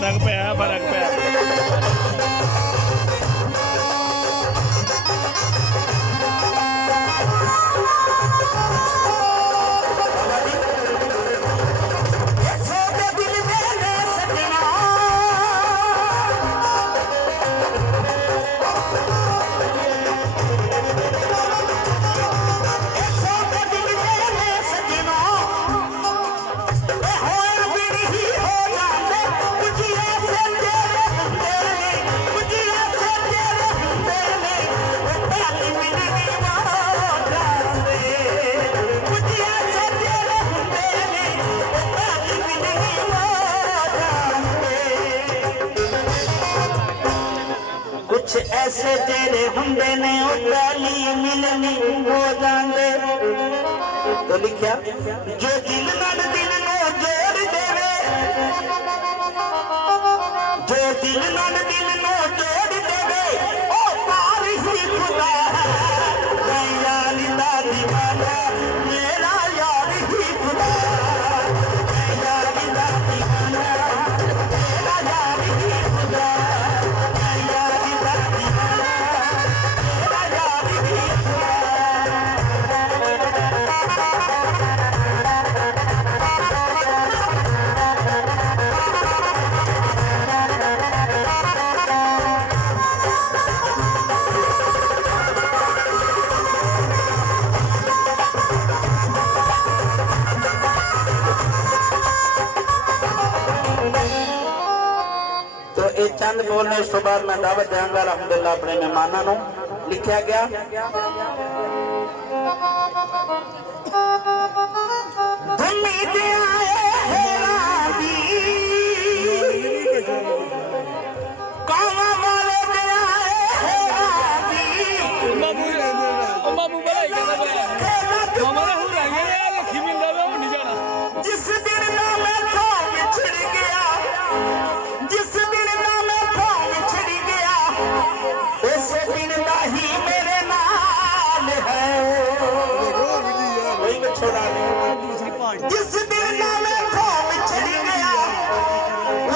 फर्क पाया फर्क पाया कुछ ऐसे तेरे हुंदे ने पहली मिलनी हो जाते तो लिखा जो दिल नाल दिल नो जोड़ देवे जो दिल नाल दिल नो जोड़ देवे ओ पार ही खुदा है यार दा दीवाना मेरा यार ही खुदा है यार दा दीवाना मेरा यार ही खुदा चंद बोलने उस तो बाद मैं दावत देंगा अलहमदुलिल्लाह अपने मेहमानों को लिखा गया जिस दिन ना मैं बिछड़ गया जिस दिन ना मैं बिछड़ गया उस दिन ना ही मेरे नाल है वही छोड़ा जिस दिन ना मैं बिछड़ गया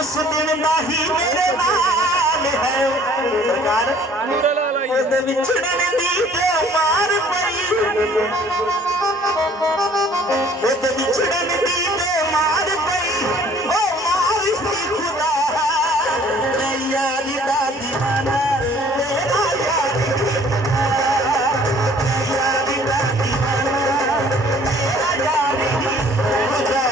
उस दिन ना ही मेरे नाल है सरकार बिछड़ने दी ते मार पई बिछड़ने दी ते मार पई ओ मार ही खुदा है यार दा दीवाना मेरा यार यार दा दीवाना मेरा यार ही खुदा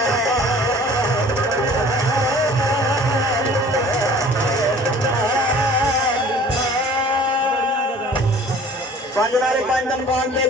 पंज नारे पंज दिन